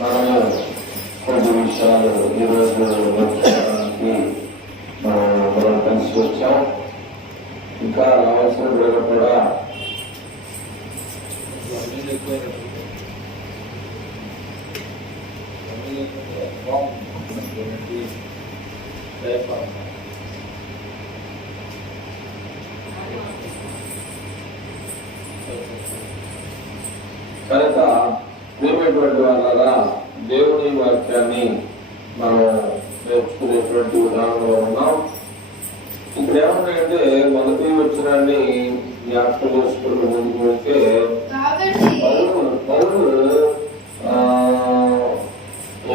మనము కొన్ని విషయాలు ఈరోజు నేర్చుకోవడానికి మనం కలిసి వచ్చాం. ఇంకా రావాల్సిన వేళ కూడా కనుక ప్రేమటువంటి వాళ్ళ దేవుని వాక్యాన్ని మనం నేర్చుకునేటువంటి విధానంలో ఉన్నాం. ఇక్కడ ఏమన్నాయంటే మొదటి వచ్చినాన్ని జ్ఞాపకం చేసుకుంటూ ముందుకు వెళ్తే పౌరులు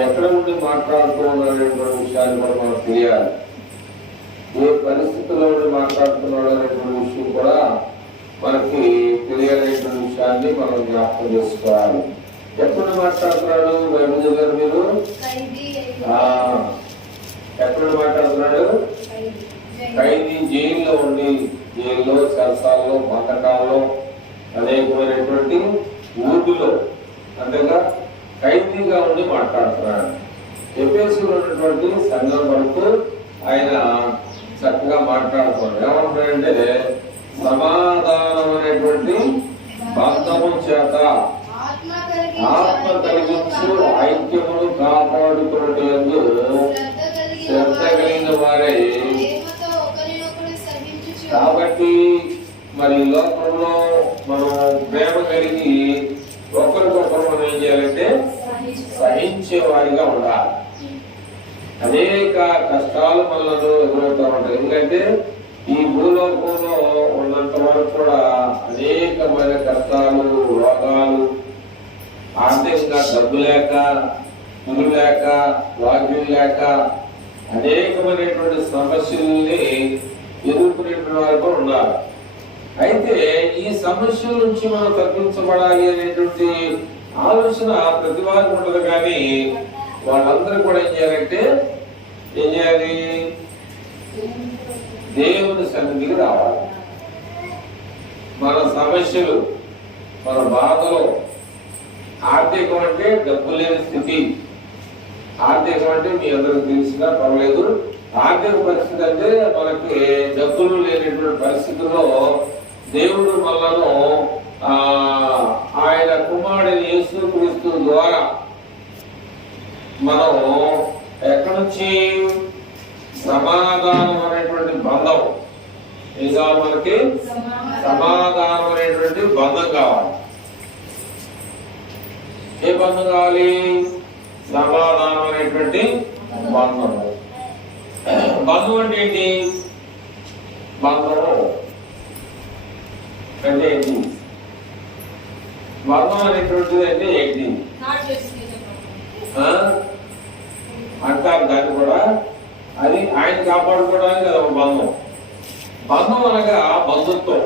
ఎక్కడ నుండి మాట్లాడుతూ ఉన్నాడనేటువంటి విషయాన్ని కూడా మనకు తెలియాలి. ఏ పరిస్థితుల్లో ఉండి మాట్లాడుతున్నాడు అనేటువంటి విషయం కూడా మనకి తెలియాలనేటువంటి విషయాన్ని మనం జ్ఞాపకం చేసుకోవాలి. ఎప్పుడు మాట్లాడుతున్నాడు బైబిల్ గారు మీరు? ఎప్పుడు మాట్లాడుతున్నాడు? ఖైదీ జైల్లో ఉండి, జైల్లో చెరసాల్లో బంధకాల్లో అనేకమైనటువంటి ఊర్లో అంతేగా ఖైదీగా ఉండి మాట్లాడుతున్నాడు. ఎఫెసులో ఉన్నటువంటి సంఘం వరకు ఆయన చక్కగా మాట్లాడుతున్నాడు. ఏమంటాడంటే సమాధానం అనేటువంటి బంధము చేత ఆత్మ కలిగించు ఐక్యమును కాపాడుకున్నట్టు శ్రద్ధ కలిగిన వారే. కాబట్టి మరి లోకంలో మనం ప్రేమ కలిగి ఒకరికొకరు మనం ఏం చేయాలంటే సహించే వారిగా ఉండాలి. అనేక కష్టాలు మనలో ఎదురవుతూ ఉంటాయి. ఎందుకంటే ఈ భూలోకంలో ఉన్నంత వరకు కూడా అనేకమైన కష్టాలు, రోగాలు, ఆర్థికంగా డబ్బు లేక, ఇల్లు లేక, వాక్యం లేక అనేకమైనటువంటి సమస్యల్ని ఎదుర్కొనేటువంటి వారు కూడా ఉన్నారు. అయితే ఈ సమస్యల నుంచి మనం తప్పించబడాలి అనేటువంటి ఆలోచన ప్రతి వారికి ఉండదు. కానీ వాళ్ళందరూ కూడా ఏం చేయాలంటే ఏం చేయాలి? దేవుని సన్నిధికి రావాలి. మన సమస్యలు, మన బాధలు, ఆర్థికం అంటే డబ్బు లేని స్థితి, ఆర్థికం అంటే మీ అందరికి తెలిసినా పర్లేదు. ఆర్థిక పరిస్థితి అంటే మనకి డబ్బులు లేనటువంటి పరిస్థితుల్లో దేవుడు మనలను ఆయన కుమారుడిని యేసుక్రీస్తు ద్వారా మనం ఎక్కడి నుంచి సమాధానం అనేటువంటి బంధం ఏం కావాలి? మనకి సమాధానం అనేటువంటి బంధం కావాలి. ఏ బంధం కావాలి? సమాధానం అనేటువంటి బంధం. బంధం అంటే ఏంటి? బంధం అంటే ఏంటి? బంధం అనేటువంటిది అంటే ఏంటి అంటారు. దాన్ని కూడా అది ఆయన కాపాడుకోవడానికి కదా ఒక బంధం. బంధం అనగా బంధుత్వం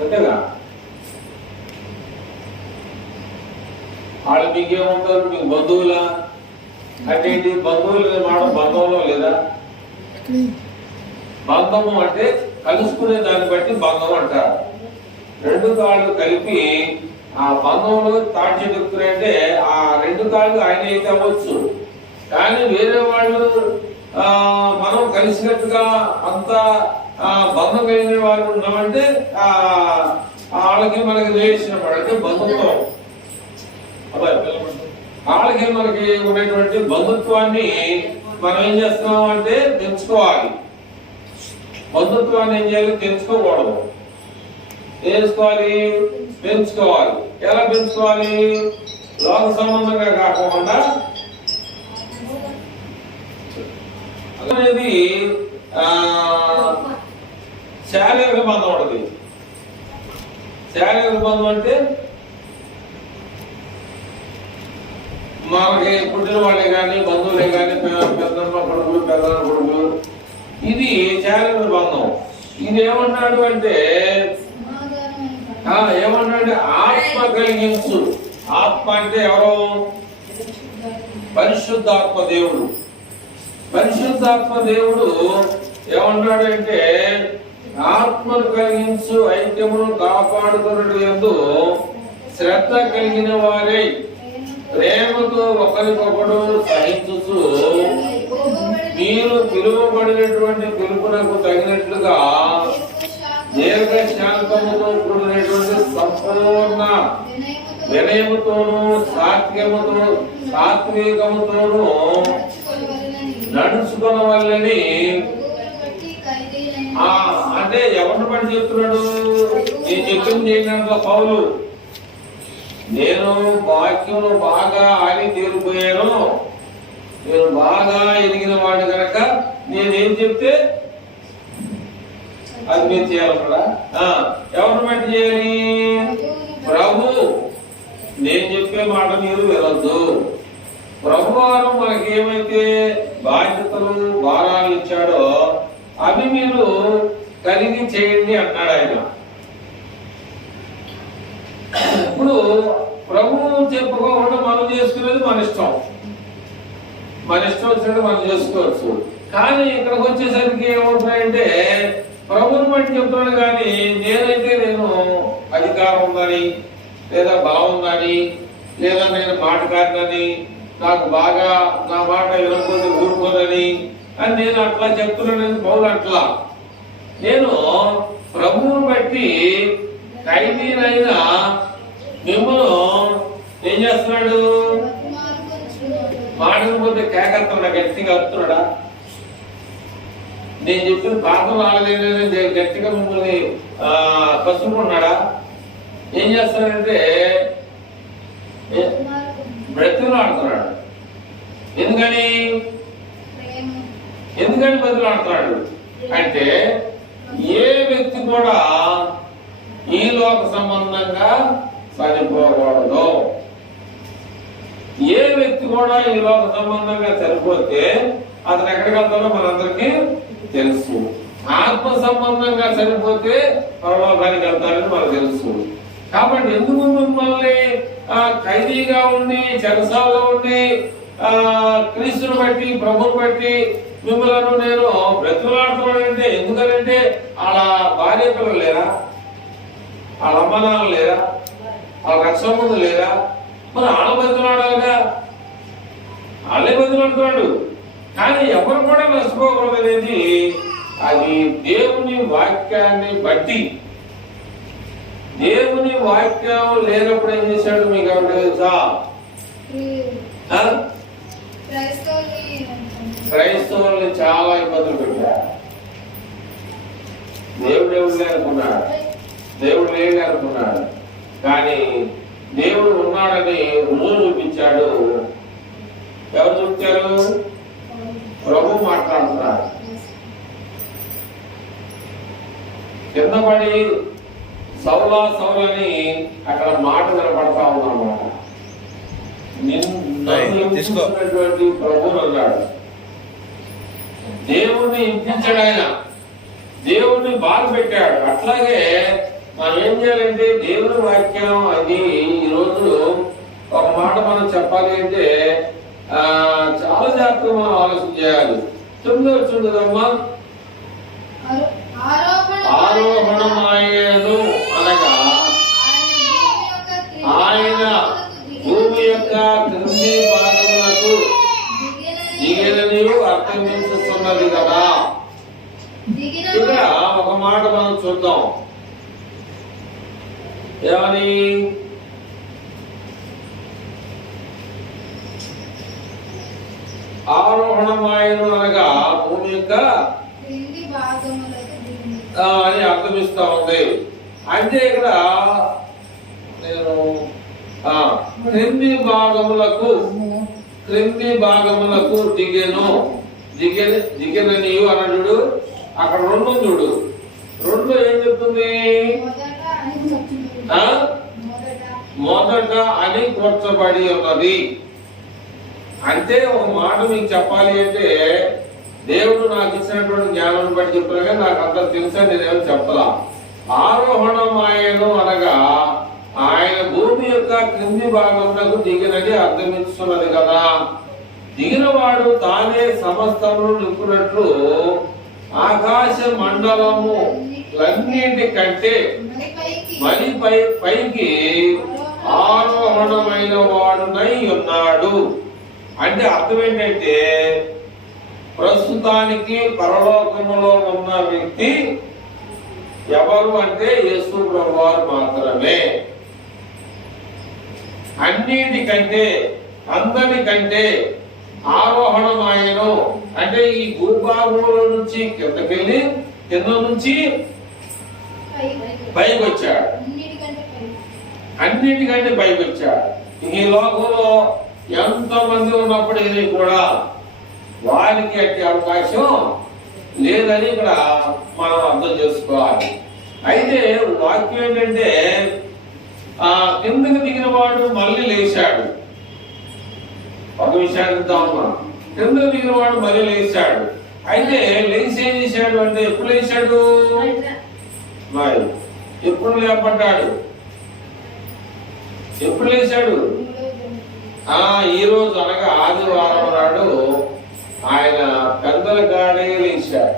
అంతేగా. వాళ్ళు మీకేముంటారు? మీకు బంధువులా అంటే ఏంటి? బంధువులు మాట బంధంలో లేదా? బంధము అంటే కలుసుకునే దాన్ని బట్టి బంధం అంటారు. రెండు కాళ్ళు కలిపి ఆ బంధంలో తాటి చెట్టుకున్నాయంటే ఆ రెండు కాళ్ళు ఆయన అయితే అవ్వచ్చు. కానీ వేరే వాళ్ళు మనం కలిసినట్టుగా అంత బంధం కలిగిన వాళ్ళు ఉన్నామంటే వాళ్ళకి మనకి వేసిన అంటే బంధుత్వం. వాళ్ళకి మనకి ఉన్నటువంటి బంధుత్వాన్ని మనం ఏం చేస్తున్నాం అంటే పెంచుకోవాలి. బంధుత్వాన్ని ఏం చేయాలి? పెంచుకోకూడదు. చేసుకోవాలి, పెంచుకోవాలి. ఎలా పెంచుకోవాలి? లోక సంబంధంగా కాకుండా అనేది శారీరక బంధం ఉంటుంది. శారీరక బంధం అంటే మనకి పుట్టిన వాళ్ళే కానీ, బంధువులే కానీ, పెద్దమ్మ కొడుకులు, పెద్దమ్మ కొడుకులు, ఇది శారీరక బంధం. ఇది ఏమన్నాడు అంటే ఏమన్నాడు? ఆత్మ కలిగించు. ఆత్మ అంటే ఎవరు? పరిశుద్ధాత్మ దేవుడు. పరిశుద్ధాత్మ దేవుడు ఏమన్నాడంటే ఆత్మను కలిగించు ఐక్యమును కాపాడుకున్నట్టు యందు శ్రద్ధ కలిగిన వారై ప్రేమతో ఒకరికొకడు సహించుచు మీరు పిలువబడినటువంటి పిలుపునకు తగినట్లుగా దీర్ఘశాంతముతో కూడినటువంటి సంపూర్ణ వినయముతోనూ సాత్వికముతోనూ నడుచుకోవాలని. అంటే ఎవరిని బట్టి చెప్తున్నాడు? నేను చెప్పింది ఏంటంటే పౌలు, నేను వాక్యంలో బాగా ఆగి తీరిపోయాను, నేను బాగా ఎదిగిన వాడు కనుక నేనేం చెప్తే అది మీరు చేయాలి కూడా. ఎవరిని బట్టి చేయాలి? ప్రభు నేను చెప్పే మాట మీరు వినొద్దు. ప్రభువారు మనకి ఏమైతే బాధ్యతలు భారాలు ఇచ్చాడో అవి మీరు కలిగి చేయండి అన్నాడు ఆయన. ఇప్పుడు ప్రభువు చెప్పుకోకుండా మనం చేసుకునేది మన ఇష్టం, మన ఇష్టం వచ్చినట్టు మనం చేసుకోవచ్చు. కానీ ఇక్కడికి వచ్చేసరికి ఏమవుతున్నాయంటే ప్రభువుని బట్టి చెప్తున్నాడు, కానీ నేను అధికారం ఉందని, లేదా బలం ఉందని, లేదా నేను మాటకారినని, నాకు బాగా నా మాట వినకపోతే ఊరుకోదని అని నేను అట్లా చెప్తున్నాను. పౌలు అట్లా నేను ప్రభువుని బట్టి ఖైదీనైనా మిమ్మల్ని ఏం చేస్తున్నాడు? మాటకపోతే కేకెత్తున్నాడా? గట్టిగా వస్తున్నాడా? నేను చెప్పిన పాఠం రాలేదని గట్టిగా మిమ్మల్ని కసుకున్నాడా? ఏం చేస్తాడంటే బ్రతులాడుతున్నాడు. ఎందుకని బతులాడుతున్నాడు అంటే ఏ వ్యక్తి కూడా ఈ లోక సంబంధంగా చనిపోకూడదు. ఏ వ్యక్తి కూడా ఈ లోక సంబంధంగా చనిపోతే అతను ఎక్కడికి వెళ్తాడో మనందరికీ తెలుసు. ఆత్మ సంబంధంగా చనిపోతే పరలోకానికి వెళ్తాడని మనకు తెలుసు. కాబట్టి ఎందుకు మిమ్మల్ని ఖైదీగా ఉండి చెరసాల్లో ఉండి క్రీస్తుని బట్టి ప్రభుని బట్టి మిమ్మల్ని నేను బ్రతులాడుతున్నానంటే ఎందుకనంటే వాళ్ళ భార్య పిల్లలు లేరా? వాళ్ళ అమ్మనాలు లేరా? వాళ్ళ రక్షణ లేరా? మరి వాళ్ళ బతులాడాలిగా, వాళ్ళే బతులాడుతున్నాడు. కానీ ఎవరు కూడా నష్టపోకూడదు అనేది అది దేవుని వాక్యాన్ని బట్టి. దేవుని వాక్యం లేనప్పుడు ఏం చేశాడు మీకు ఎవరు తెలుసా? క్రైస్తవుల్ని చాలా ఇబ్బందులు పెట్టారు. దేవుడు అనుకున్నాడు, దేవుడు లేని అనుకున్నాడు. కానీ దేవుడు ఉన్నాడని రుజువు చూపించాడు. ఎవరు చూపించారు? ప్రభు మాట్లాడుతున్నారు. కింద పడి సౌలని అక్కడ మాట నిలబడతా ఉన్నామాట. నిన్ను ప్రభువు అన్నాడు. దేవుణ్ణి ఇంపించాడు ఆయన, దేవుణ్ణి బాధ పెట్టాడు. అట్లాగే మనం ఏం చేయాలంటే దేవుని వాక్యం అది ఈరోజు ఒక మాట మనం చెప్పాలి అంటే చాలా జాగ్రత్తగా మనం ఆలోచన చేయాలి. 9వ చూడదమ్మా. ఆరోహణమాయను అనగా ఆయన భూమి యొక్క క్రింది భాగములకు దిగినని అర్థమించుతున్నది కదా. ఇక్కడ ఒక మాట మనం చూద్దాం. ఏమని? ఆరోహణమాయను అనగా భూమి యొక్క అని అర్థమిస్తా ఉంది. అంటే ఇక్కడ నేను క్రింది భాగములకు దిగెనని అన్నాడు. అక్కడ రెండు చూడు, రెండు ఏం చెప్తుంది? మొదట అని కూర్చబడి ఉన్నది. అంటే ఒక మాట మీకు చెప్పాలి అంటే దేవుడు నాకు ఇచ్చినటువంటి జ్ఞానం బట్టి చెప్తున్నా కానీ నాకు అంత తెలుసా నేనేమో చెప్పలా. ఆరోహణమాయను అనగా ఆయన భూమి యొక్క క్రింది భాగంలో దిగినది అర్థమిస్తున్నది కదా. దిగినవాడు తానే సమస్తమును నింపునట్లు ఆకాశ మండలము లన్నింటి కంటే మరి పైకి ఆరోహణమైన వాడునై ఉన్నాడు. అంటే అర్థం ఏంటంటే ప్రస్తుతానికి పరలోకములో ఉన్న వ్యక్తి ఎవరు అంటే యేసు ప్రభువారు మాత్రమే. అన్నిటికంటే అందరికంటే ఆరోహణమాయను అంటే ఈ భూభాగంలో నుంచి కిందకెళ్ళి కింద నుంచి పైకి వచ్చాడు. అన్నిటికంటే పైకి వచ్చాడు. ఈ లోకంలో ఎంతమంది ఉన్నప్పటికీ కూడా వారికి అట్టి అవకాశం లేదని ఇక్కడ మనం అర్థం చేసుకోవాలి. అయితే వాక్యం ఏంటంటే కిందకి దిగిన వాడు మళ్ళీ లేచాడు. ఒక విషయాన్ని మనం కిందకి దిగిన వాడు మళ్ళీ లేచాడు. అయితే లేచి ఏం చేశాడు అంటే ఎప్పుడు లేచాడు? మరి ఎప్పుడు లేపడ్డాడు? ఎప్పుడు లేచాడు? ఈ రోజు అనగా ఆదివారం నాడు ఆయన పెద్దల గాడే లేచాడు.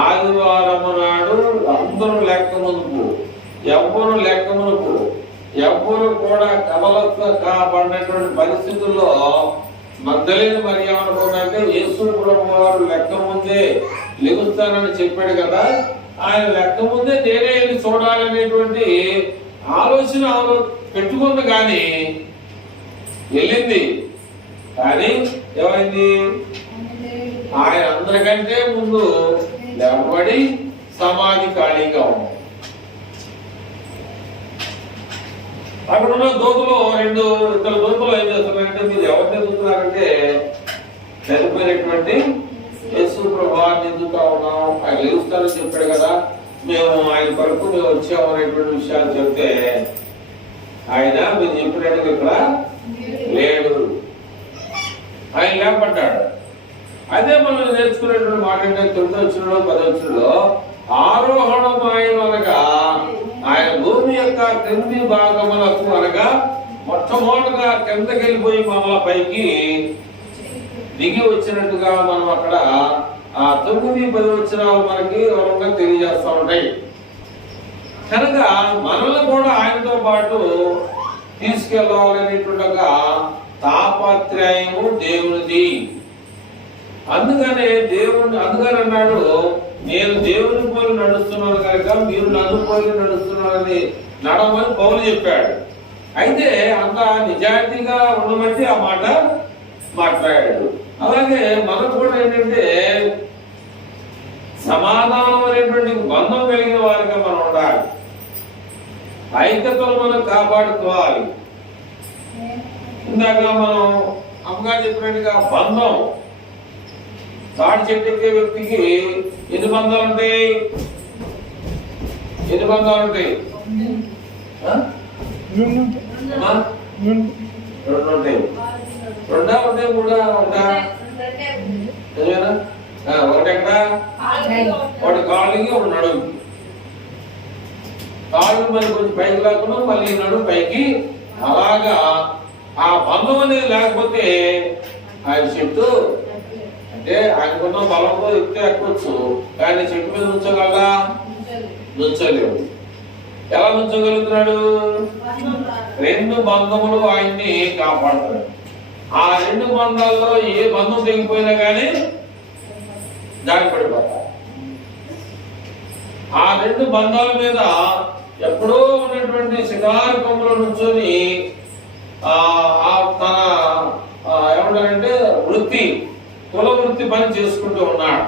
ఆదివారము నాడు అందరూ లెక్క మునుపు ఎవ్వరు లెక్క మునుపు ఎవ్వరు కూడా కబలతో కాబడినటువంటి పరిస్థితుల్లో మగ్దలేని మరి ఏమనుకున్నారంటే యేసు ప్రభువు వారు లెక్క ముందే లెగుస్తానని చెప్పాడు కదా, ఆయన లెక్క ముందే నేనే వెళ్ళి చూడాలనేటువంటి ఆలోచన పెట్టుకుంది. కానీ వెళ్ళింది. కానీ ఏమైంది? ఆయన అందరికంటే ముందు లేవబడి సమాధి ఖాళీగా ఉంది. అక్కడ ఉన్న దూతలు ఇద్దరు దూతలు ఏం చేస్తున్నారంటే మీరు ఎవరిని ఎదుగుతున్నారంటే చనిపోయినటువంటి యేసు ప్రభువారిని ఎదుగుతా ఉన్నాం, ఆయన లేస్తారని చెప్పాడు కదా, మేము ఆయన కొరకు మేము వచ్చాము అనేటువంటి విషయాలు చెప్తే ఆయన మీరు చెప్పినట్టుగా ఇక్కడ లేడు, ఆయన లేపడ్డాడు. అదే మనం నేర్చుకునేటువంటి మాట అంటే 9వ వచనంలో 10వ వచనంలో ఆరోహణం ఆయన అనగా ఆయన భూమి యొక్క క్రింది భాగములకు అనగా మొట్టమొదటిగా కిందకి వెళ్ళిపోయి మమ్మల్ని పైకి దిగి వచ్చినట్టుగా మనం అక్కడ 9-10 వచనాలు మనకి వివరంగా తెలియజేస్తూ ఉంటాయి. కనుక మనల్ని కూడా ఆయనతో పాటు తీసుకెళ్ళాలనేటువంటి తాపత్రయము దేవునిది. అందుకనే అన్నాడు, నేను దేవుని పోలి నడుస్తున్నాను కనుక మీరు నన్ను పోలి నడుస్తున్నారని నడవమని పౌలు చెప్పాడు. అయితే అంత నిజాయితీగా ఉండమంటే ఆ మాట మాట్లాడాడు. అలాగే మనకు కూడా ఏంటంటే సమాధానం అనేటువంటి బంధం కలిగిన వారిగా మనం ఉండాలి. ఐక్యతను మనం కాపాడుకోవాలి. ఇందాక మనం అమ్మగారు చెప్పినట్టుగా బంధం తాడి చెట్టు ఎక్కే వ్యక్తికి ఎన్ని బంధాలు ఉంటాయి? ఎన్ని బంధాలు ఉంటాయి? 2 ఉంటాయి. 2 ఉంటాయి, 3 ఉంటా? ఒకటి ఎక్కడ? ఒకటి కాళ్ళకి, ఒకటి నడుముకి. కాళ్ళు మరి కొంచెం పైకి లేకుండా మళ్ళీ నడుము పైకి. అలాగా ఆ బంధం అనేది లేకపోతే ఆయన చెట్టు అంటే ఆయనకున్న బలంతో ఎక్కితే ఎక్కవచ్చు, కానీ చెట్టు మీద ఉంచగలరా? నుంచలేవు. ఎలా నుంచగలుగుతున్నాడు? 2 బంధములు ఆయన్ని కాపాడుతాడు. ఆ 2 బంధాల్లో ఏ బంధం తెగిపోయినా కానీ దాని పడిపోతాడు. ఆ 2 బంధాల మీద ఎప్పుడో ఉన్నటువంటి శిఖారకంలో నుంచొని తన ఏమంటారంటే కుల వృత్తి పని చేసుకుంటూ ఉన్నాడు.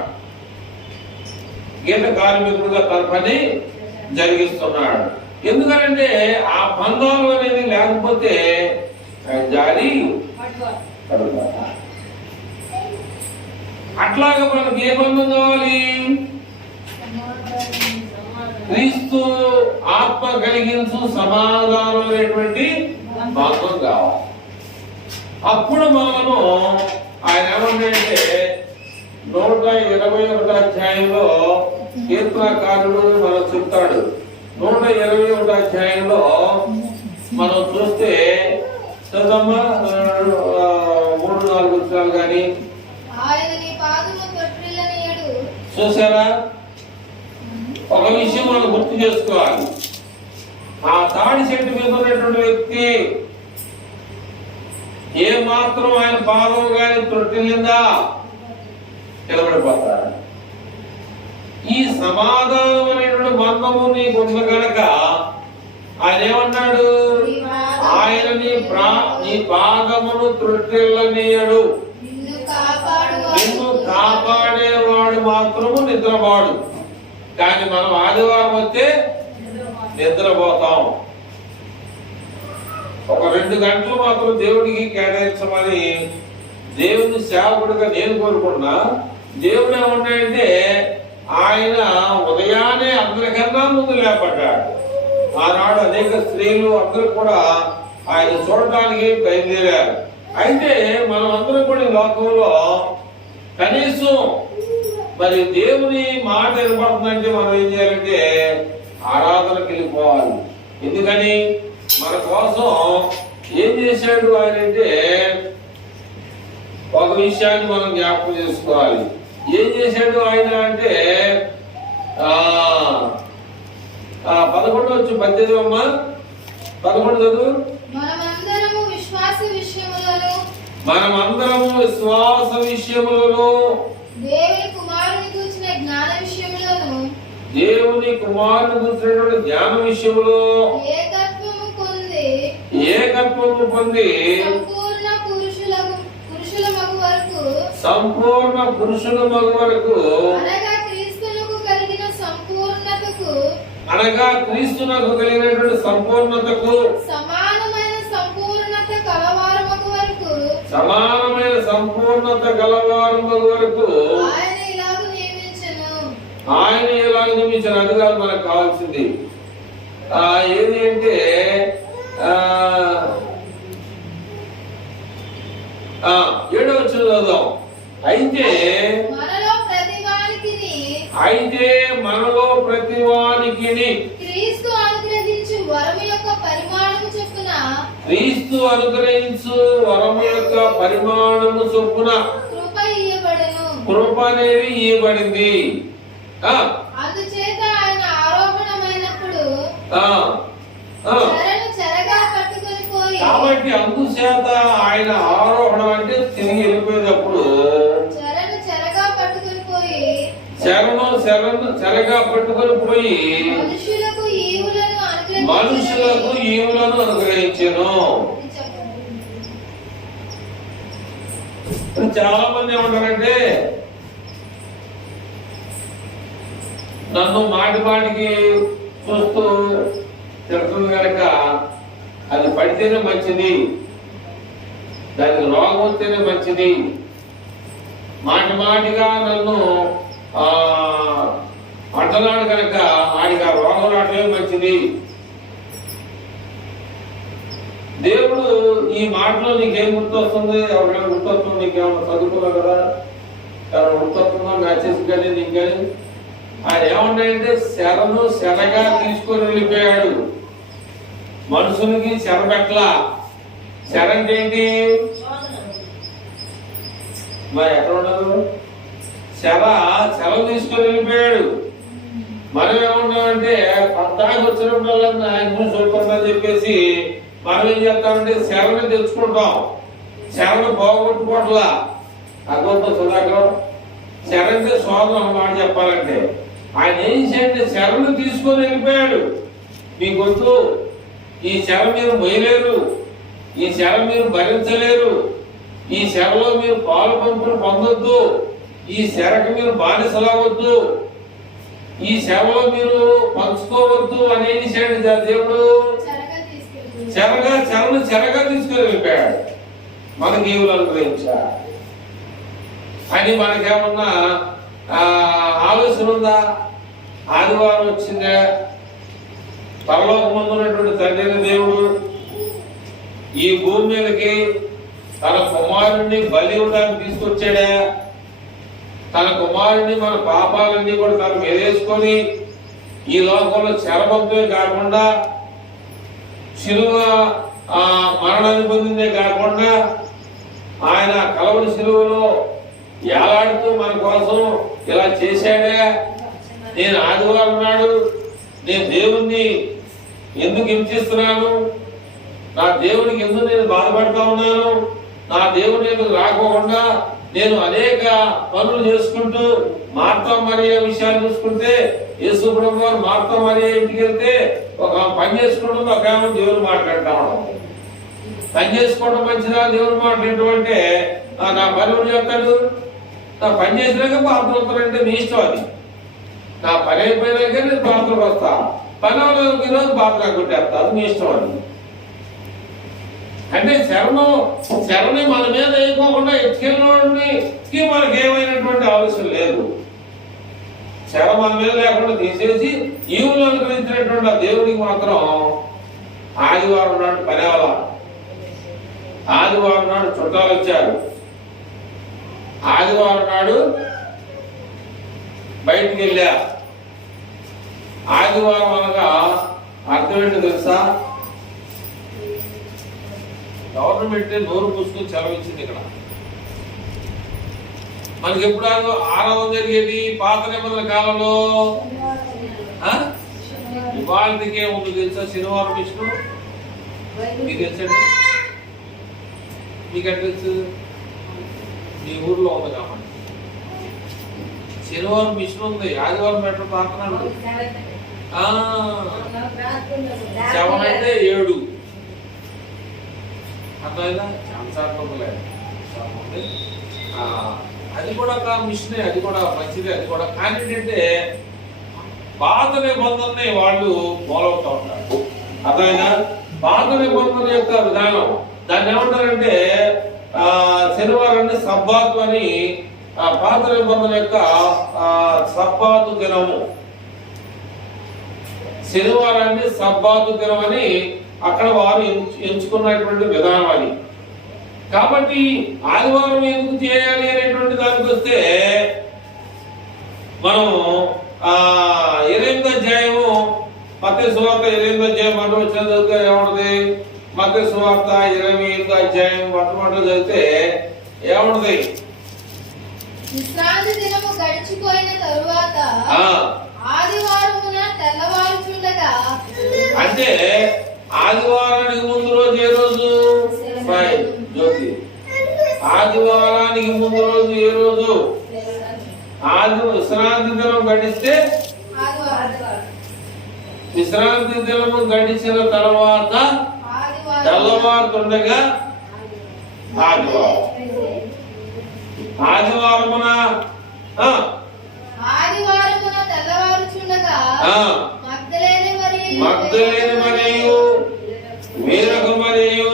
గీత కార్మికుడుగా తన పని జరిగిస్తున్నాడు. ఎందుకంటే ఆ బంధాలు అనేది లేకపోతే జారి అట్లాగా మనకి ఏ బంధం కావాలి? క్రీస్తు ఆత్మ కలిగించు సమాధానం అనేటువంటి బంధం కావాలి. అప్పుడు మనము ఆయన ఏమంటే 121వ అధ్యాయంలో కీర్తనకారుడు మనం చెప్తాడు. 121వ అధ్యాయంలో మనం చూస్తే చదమ్మా 3-4 వచనాలు కానీ చూసారా? ఒక విషయం మనం గుర్తు చేసుకోవాలి. ఆ తాడి తాడి చెట్టు మీద ఉన్నటువంటి వ్యక్తి ఏ మాత్రం ఆయన పాదం కానీ తొట్టిల్లిందా నిలబడిపోతాడు. ఈ సమాధానం అనేటువంటి బంధము నీకున్న గనక ఆయన ఏమన్నాడు, ఆయన నీ పాదమును త్రొట్టిల్లనీయడు, నిన్ను కాపాడేవాడు మాత్రము నిద్రపోడు. కానీ మనం ఆదివారం వస్తే నిద్రపోతాం. ఒక 2 గంటలు మాత్రం దేవుడికి కేటాయించమని దేవుని సేవకుడిగా నేను కోరుకున్నా. దేవుడు ఏమన్నాడంటే ఆయన ఉదయాన్నే అందరికన్నా ముందు లేపడ్డాడు. ఆనాడు అనేక స్త్రీలు అందరూ కూడా ఆయన చూడటానికి బయలుదేరారు. అయితే మనం అందరం కూడా ఈ లోకంలో కనీసం మరి దేవుని మాట వినపడుతుందంటే మనం ఏం చేయాలంటే ఆరాధనకి వెళ్ళిపోవాలి. ఎందుకని మన కోసం ఏం చేశాడు ఆయన అంటే ఒక విషయాన్ని మనం జ్ఞాపకం చేసుకోవాలి. ఏం చేశాడు ఆయన అంటే 11 వచ్చి 18 అమ్మా 11 చదువు. మనమందరము విశ్వాస విషయములలో దేవుని కుమారుని గూర్చిన జ్ఞాన విషయములో ఏకత్వము పొంది సంపూర్ణ పురుషుల మగు వరకు అనగా క్రీస్తునకు కలిగినటువంటి సంపూర్ణతకు సమానమైన సంపూర్ణత గలవారము వరకు ఆయన ఎలాగ నియమించను. అది కాదు మనకు కావాల్సింది. ఏది అంటే 7వ వచనం చదువుదాం. అయితే మనలో ప్రతివానికి క్రీస్తు అనుగ్రహించు వరము యొక్క పరిమాణము చొప్పున కృప అనేది ఇవ్వబడింది. అందుచేత ఆయన ఆరోహణమైనప్పుడు కాబట్టి అందుచేత ఆయన ఆరోహణం అంటే తిరిగి వెళ్ళిపోయేటప్పుడు చెరగా పట్టుకొని పోయి మనుషులకు ఈవులను అనుగ్రహించెను. చాలా మంది ఏమంటారంటే నన్ను మాటికి చూస్తూ తిడుతుంది కనుక అది పడితేనే మంచిది, దానికి రోగం వస్తేనే మంచిది, మాటిగా నన్ను అంటనాడు కనుక ఆడికి ఆ రోగం రావటమే మంచిది. దేవుడు ఈ మాటలో నీకేం గుర్తొస్తుంది? ఎవరికైనా గుర్తొస్తుంది? నీకేమన్నా చదువుకున్నావు కదా, ఎవరైనా గుర్తొస్తుందా? మ్యాచెస్ కానీ నీకు కానీ ఆయన ఏమన్నాయంటే శరగా తీసుకొని వెళ్ళిపోయాడు. మనుషులకి శర పెట్టలా. శర అంటే ఏంటి? మరి ఎక్కడ ఉండదు? సెలవు తీసుకొని వెళ్ళిపోయాడు. మనం ఏమన్నామంటే పద్దాకి వచ్చినప్పుడల్లా ఆయన గురించి చూడకూడదని చెప్పేసి మనం ఏం చేస్తామంటే శరని తెచ్చుకుంటాం. శరను పోగొట్టుకోవట్లా. అర్థంతో సుధాకరం శర అంటే సోదరం అన్నమాట చెప్పాలంటే. ఆయన ఏం చేయండి శరను తీసుకొని వెళ్ళిపోయాడు. మీకొద్దు, ఈ శర మీరు మొయ్యలేరు, ఈ శర మీరు భరించలేరు, ఈ శరలో మీరు పాలు పంపులు పొందొద్దు, ఈ శరకు మీరు బానిసలవద్దు, ఈ శరలో మీరు పంచుకోవద్దు అనేది దేవుడు చెరగా తీసుకొని వెళ్ళిపోయాడు. మనకి ఈవులు అనుగ్రహించా అని మనకేమన్నా ఆలోచన ఉందా? ఆదివారం వచ్చిందా? పరలోకమందు ఉన్నటువంటి తండ్రి దేవుడు ఈ భూమి మీదకి తన కుమారుణ్ణి బలి ఇవ్వడానికి తీసుకొచ్చాడా? తన కుమారుణ్ణి మన పాపాలన్నీ కూడా తను వేసుకొని ఈ లోకంలో చెరబంతులే కాకుండా శిలువ మరణాన్ని పొందిందే కాకుండా ఆయన కలవరి శిలువలో ఏలాడుతూ మన కోసం ఇలా చేశాడే. నేను ఆదివారం నాడు నేను దేవుణ్ణి ఎందుకు హింసిస్తున్నాను, నా దేవునికి ఎందుకు నేను బాధపడతా ఉన్నాను, నా దేవుని ఎందుకు రాకోకుండా నేను అనేక పనులు చేసుకుంటూ మార్తా మరియ విషయాలు చూసుకుంటే, యేసు ప్రభు వారు మార్తా మరియ ఇంటికి వెళ్తే ఒక పని చేసుకోవడం, ఒక ఆమె దేవుని మాట్లాడతా ఉన్నాం. పని చేసుకోవడం మంచిదా, దేవుని మాట్లాడటం అంటే నా పని చెప్తాడు, నా పని చేసినాక పాత్రలు వస్తానంటే మీ ఇష్టం. అది నా పని అయిపోయినాక నేను పాత్రకు వస్తా, పని అవ్వలేదు ఈరోజు పాత్ర కొట్టేస్తా, అది మీ ఇష్టం. అది అంటే శరణి మన మీద వేయకోకుండా ఎత్తుకెళ్ళి మనకి ఏమైనటువంటి ఆలోచన లేదు. శర మన మీద లేకుండా తీసేసి ఈవులు అనుగ్రహించినటువంటి ఆ దేవుడికి మాత్రం ఆదివారం నాడు పని అవ్వాల. ఆదివారం నాడు చుట్టాలు వచ్చారు, ఆదివారం నాడు బయటికి వెళ్ళా. ఆదివారం అనగా అర్థం ఏంటో తెలుసా? గవర్నమెంట్ నోరు పూసుకొని సెలవు ఇచ్చింది. ఇక్కడ మనకి ఎప్పుడు ఆరాధన జరిగేది పాత నిబంధనల కాలంలో. ఇవాళకి ఏముంది తెలుసా? శనివారం విష్ణు మీకు తెలుసండి? మీకు ఎట్లా తెలుసు? మీ ఊర్లో ఉంది కాబట్టి. శనివారం విష్ణు ఉంది, ఆదివారం పెట్టడం ప్రార్థన. 7 అంటే 7 అర్థమైందా? అది కూడా ఒక మిషనే, అది కూడా మంచిదే. అది కూడా కానీ ఏంటంటే పాత నిబంధనని వాళ్ళు ఫాలో అవుతూ ఉంటారు. అర్థమైనా? పాత నిబంధన యొక్క విధానం దాన్ని ఏమంటారంటే శనివారాన్ని సబ్బాతు అని, పాత నిబంధన యొక్క సబ్బాతు దినము, శనివారాన్ని సబ్బాతు దినం అని అక్కడ వారు ఎంచుకున్నటువంటి విధానం అది. కాబట్టి ఆదివారం ఎందుకు చేయాలి అనేటువంటి దానికి వస్తే మనం 8వ అధ్యాయము మత్తయి సువార్త 8వ అధ్యాయం మొదటి చదివితే ఏముంటది? మత్తయి సువార్త 28వ అధ్యాయం మొట్టమొదటి చదివితే ఏముంటది? విశ్రాంతి దినము గడిచిపోయిన తరువాత ఆదివారమున తెల్లవారుచుండగా, అంటే ఆదివారానికి ముందు రోజు ఏ రోజు? జ్యోతి, ఆదివారానికి ముందు రోజు ఏ రోజు? విశ్రాంతి దినం గడిస్తే, విశ్రాంతి దినము గడిచిన తర్వాత తెల్లవారుతుండగా ఆదివారం. ఆదివారమున తెల్లవారుచుండగా మగ్దలేని మరియు వేరొక మరియు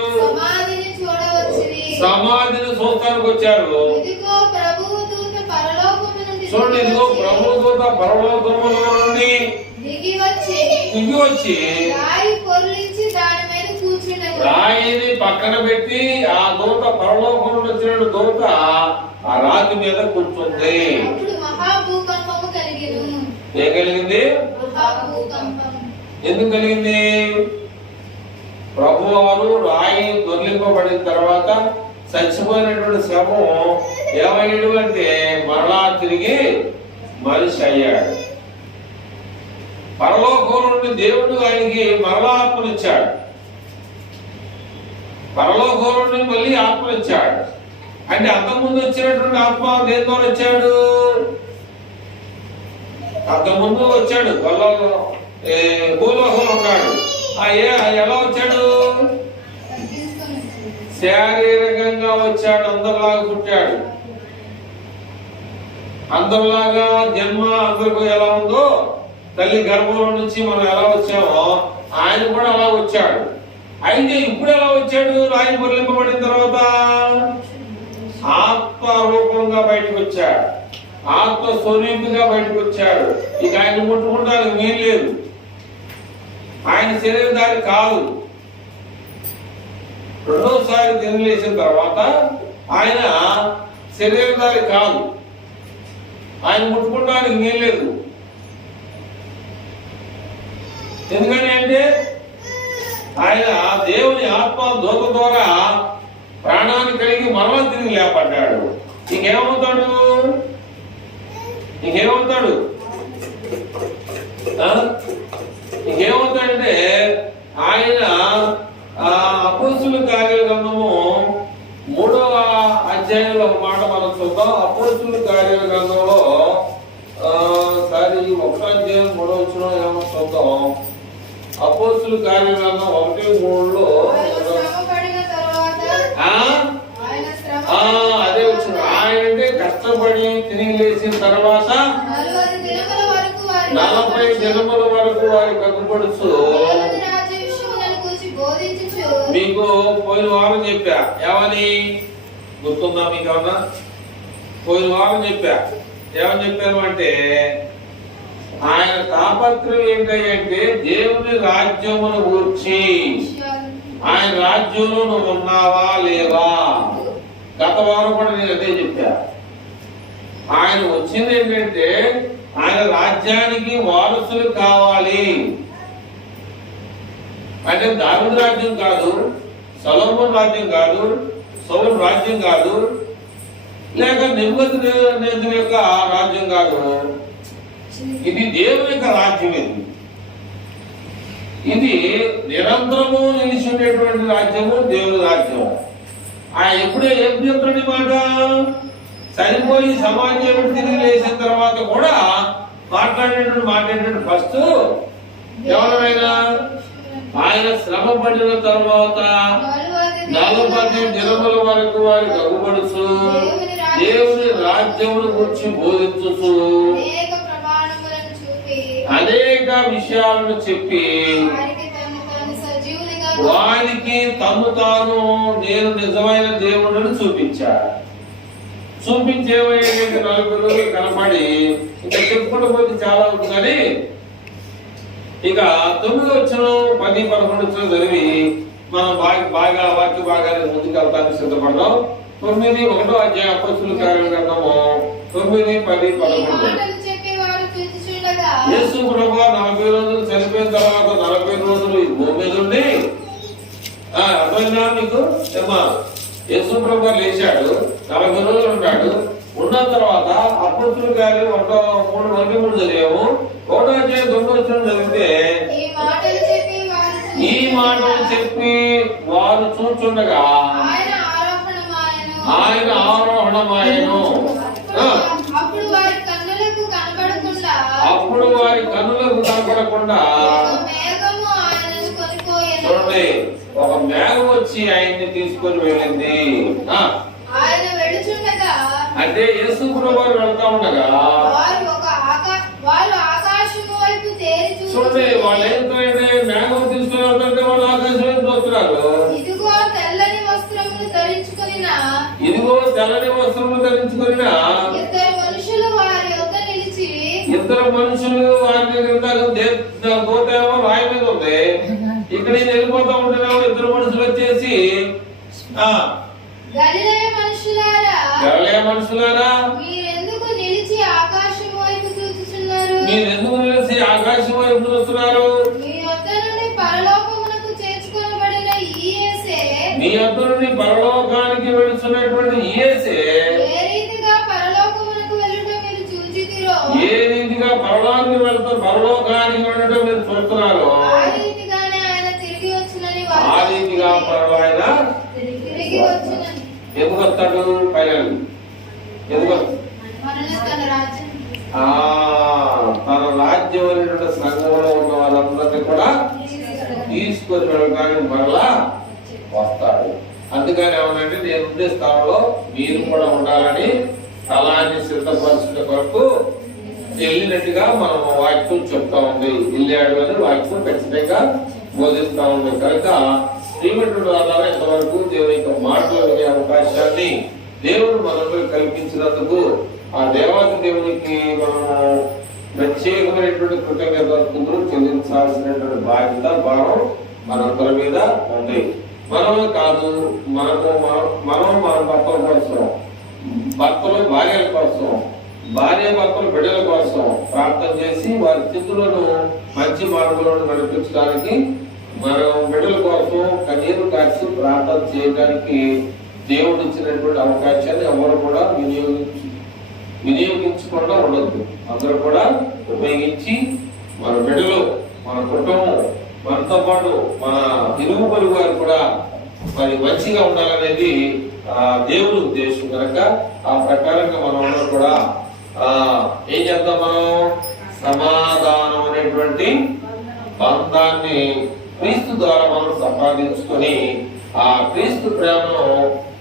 సమాధిని చూడటానికి వచ్చారు. చూడండి, ఇదిగో ప్రభువు దూత పరలోకములో నుండి దిగి వచ్చి రాయిని పక్కన పెట్టి, ఆ దూత పరలోకం నుండి వచ్చిన దూత ఆ రాతి మీద కూర్చుంది. ఏం కలిగింది? ఎందుకు కలిగింది? ప్రభు వారు రాయి దొర్లింపబడిన తర్వాత చచ్చిపోయినటువంటి శవం ఏమయ్యాడు అంటే మరలా తిరిగి మనిషి అయ్యాడు. పరలోకం నుండి దేవుడు ఆయనకి మరలా ఆత్మనిచ్చాడు. పరలోకం నుండి మళ్ళీ ఆత్మనిచ్చాడు. అంటే అంతకుముందు వచ్చినటువంటి ఆత్మ దేంతో వచ్చాడు? అంతకుముందు వచ్చాడు, భూలోకంలో ఉన్నాడు. ఎలా వచ్చాడు? శారీరకంగా వచ్చాడు, అందరిలాగా పుట్టాడు. అందరిలాగా జన్మ అందరికీ ఎలా ఉందో, తల్లి గర్భంలో నుంచి మనం ఎలా వచ్చామో ఆయన కూడా అలా వచ్చాడు. అయితే ఇప్పుడు ఎలా వచ్చాడు? రాయి పొరలింపబడిన తర్వాత ఆత్మ రూపంగా బయటకు వచ్చాడు, ఆత్మ స్వరూపిగా బయటకు వచ్చాడు. ఇక ఆయన ముట్టుకుంటానికి వీలు లేదు, ఆయన శరీరధారి కాదు. రెండోసారి తినలేసిన తర్వాత ఆయన శరీరధారి కాదు, ఆయన ముట్టుకోవడానికి వీలు లేదు. ఎందుకని అంటే ఆయన దేవుని ఆత్మ దూత ద్వారా ప్రాణాన్ని కలిగి మరలా తిరిగి లేపడ్డాడు. ఇంకేమవుతాడు? ఇంకేమవుతాడంటే ఆయన అపోస్తుల కార్యాల గ్రంథము 3వ అధ్యాయంలో ఒక మాట మనం చూద్దాం. అపోస్తుల కార్యాల గ్రంథంలో 1వ అధ్యాయం 3వ వచనం ఏమో చూద్దాం. అపోస్తుల కార్యాల గ్రంథం 1:3లో అదే వచ్చిన ఆయన అంటే కష్టపడి తిరిగి లేచిన తర్వాత 40 దినముల వరకు వారి కనుపడుచు మీకు పోయిన వారం చెప్పా. ఏమని గుర్తుందా మీకు? ఏమన్నా పోయిన వారం చెప్పా. ఏమని చెప్పాను అంటే ఆయన తాపత్రం ఏంటంటే దేవుని రాజ్యమును గూర్చి, ఆయన రాజ్యంలో నువ్వు ఉన్నావా లేవా. గత వారం కూడా నేను అదే చెప్పా. ఆయన వచ్చింది ఏంటంటే ఆయన రాజ్యానికి వారసులు కావాలి. అంటే దావీదు రాజ్యం కాదు, సొలొమోను రాజ్యం కాదు, సౌలు రాజ్యం కాదు, లేక నెబుకద్నెజరు యొక్క రాజ్యం కాదు. ఇది దేవుని యొక్క రాజ్యం. ఇది నిరంతరము నిలిచి ఉండేటువంటి రాజ్యము, దేవుని రాజ్యం. ఆయన ఎప్పుడే ఏం చెప్తాడు మాట, చనిపోయి సమాజం తిరిగి లేచిన తర్వాత కూడా మాట్లాడేటువంటి మాట ఏంటంటే ఫస్ట్ ఎవరైనా ఆయన శ్రమ పడిన తర్వాత 40 దినముల వరకు వారి కగుబడుచు దేవుని రాజ్యమును గురించి బోధించుచు అనేక విషయాలను చెప్పి వారికి తను తాను నేను నిజమైన దేవుడిని చూపించాడు. చూపించేవైతే 4 రోజులు కనపడి ఇంకా చెప్పుకుంటూ పోతే చాలా ఉంటుంది. కానీ ఇక 9వ వచనం 10, 11 వచనం చదివి మనం బాగా వాక్య భాగాన్ని ముందుకు వెళ్తానికి సిద్ధపడదాం. 9, 1వ అధ్యాయం అపోస్తుల కార్యాల గ్రంథము 9, 10, 11. యేసు ప్రభువు 40 రోజులు చనిపోయిన తర్వాత 40 రోజులు ఈ భూమి మీద ఉండి అర్థమైందా మీకు? యేసు ప్రభువు లేచాడు, 40 రోజులు ఉన్నాడు. ఉన్న తర్వాత అపోస్తుల కార్యాలు 1:3 చదివాము. 1వ అధ్యాయం 9వ వచనం చదివితే ఈ మాటలు చెప్పి వారు చూచుండగా ఆయన ఆరోహణమాయెను. అప్పుడు వారి కన్నులకు కనపడకుండా చూడండి, ఒక మేఘం వచ్చి ఆయన్ని తీసుకొని వెళ్ళింది. అంటే యేసు ప్రభువు వెళ్తా ఉండగా చూడండి, వాళ్ళు ఏంటంటే మేఘం తీసుకుని వెళ్తుంటే వాళ్ళు ఆకాశం వైపు చూస్తున్నారు. ఇదిగో తెల్లని వస్త్రములు ధరించుకుని ఇద్దరు మనుషులు వారి దూతేమో రాయి మీద ఉంది. ఇక్కడ వెళ్ళిపోతా ఉంటేనేమో ఇద్దరు మనుషులు వచ్చేసి గలిలయ మనుషులారా మీరెందుకు నిలిచి ఆకాశం వైపు చూస్తున్నారు? మీ వద్ద నుండి పరలోకానికి వెళుతున్నటువంటి యేసే ఏ రీతిగా పరలోకానికి వెళ్ళడం మీరు చూస్తున్నారు, ఆ రీతిగా ఆయన ఎందుకు వస్తాడు? పైన తన రాజ్యం అనేటువంటి సంఘంలో ఉన్న వాళ్ళందరినీ కూడా తీసుకొని వెళ్ళడానికి మరలా వస్తాడు. అందుకని ఏమనంటే నేను ఉండే స్థానంలో మీరు కూడా ఉండాలని స్థలాన్ని సిద్ధపరచుట కొరకు వెళ్ళినట్టుగా మనం వాక్యం చెప్తా ఉంది. వెళ్ళాడు అని వాక్యం ఖచ్చితంగా బోధిస్తా ఉంది. కనుక శ్రీమంతుడు ద్వారా ఇంతవరకు దేవుని యొక్క మాటలు వినే అవకాశాన్ని దేవుడు మనకు కల్పించినందుకు ఆ దేవాది దేవునికి మనము ప్రత్యేకమైనటువంటి కృతజ్ఞతలు చెల్లించాల్సినటువంటి బాధ్యత భారం మనందరి మీద ఉంది. మనమే కాదు, మన భర్తల కోసం, భర్తలు భార్యల కోసం, భార్య భర్తలు బిడ్డల కోసం ప్రార్థన చేసి వారి స్థితులను మంచి మార్గంలో నడిపించడానికి, మనం బిడ్డల కోసం కన్నీరు కాచి ప్రార్థన చేయడానికి దేవుడు ఇచ్చినటువంటి అవకాశాన్ని ఎవరు కూడా వినియోగించకుండా ఉండద్దు. అందరూ కూడా ఉపయోగించి మన బిడ్డలు, మన కుటుంబం, మనతో పాటు మన ఇరుగు పొరుగు వారు కూడా మరి మంచిగా ఉండాలనేది దేవుని ఉద్దేశం కనుక ఆ ప్రకారంగా మనం అందరూ కూడా ఏం చేద్దాం, మనం సమాధానం అనేటువంటి బంధాన్ని క్రీస్తు ద్వారా మనం సంపాదించుకొని ఆ క్రీస్తు ప్రేమను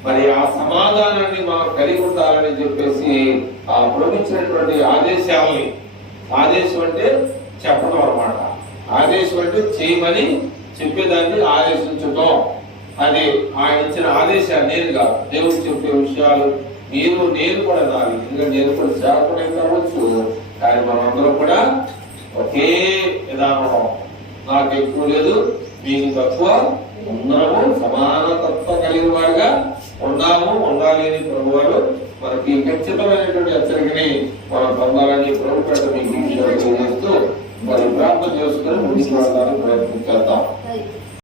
మరి ఆ సమాధానాన్ని మనం కలిగి ఉండాలని చెప్పేసి ఆ ప్రభుత్వించినటువంటి ఆదేశాలని, ఆదేశం అంటే చెప్పడం అన్నమాట, ఆదేశం అంటే చేయమని చెప్పేదాన్ని ఆదేశించడం. అది ఆయన ఇచ్చిన ఆదేశాలు నేను కాదు, దేవుడు చెప్పే విషయాలు మీరు నేను కూడా నాది. ఎందుకంటే నేను కూడా సేవకుడే కావచ్చు, కానీ మనందరం కూడా ఒకే విధానం, నాకు ఎక్కువ లేదు మీకు తక్కువ, అందరము సమానతత్వం కలిగిన వాడిగా ఉన్నాము, ఉండాలి అని ప్రభు వారు మనకి ఖచ్చితమైనటువంటి హెచ్చరికని మనం పొందాలని ప్రభు పేట మీకు తెలియజేస్తూ మరి ప్రార్థన చేసుకుని ముందుకు వెళ్ళడానికి ప్రయత్నం చేద్దాం.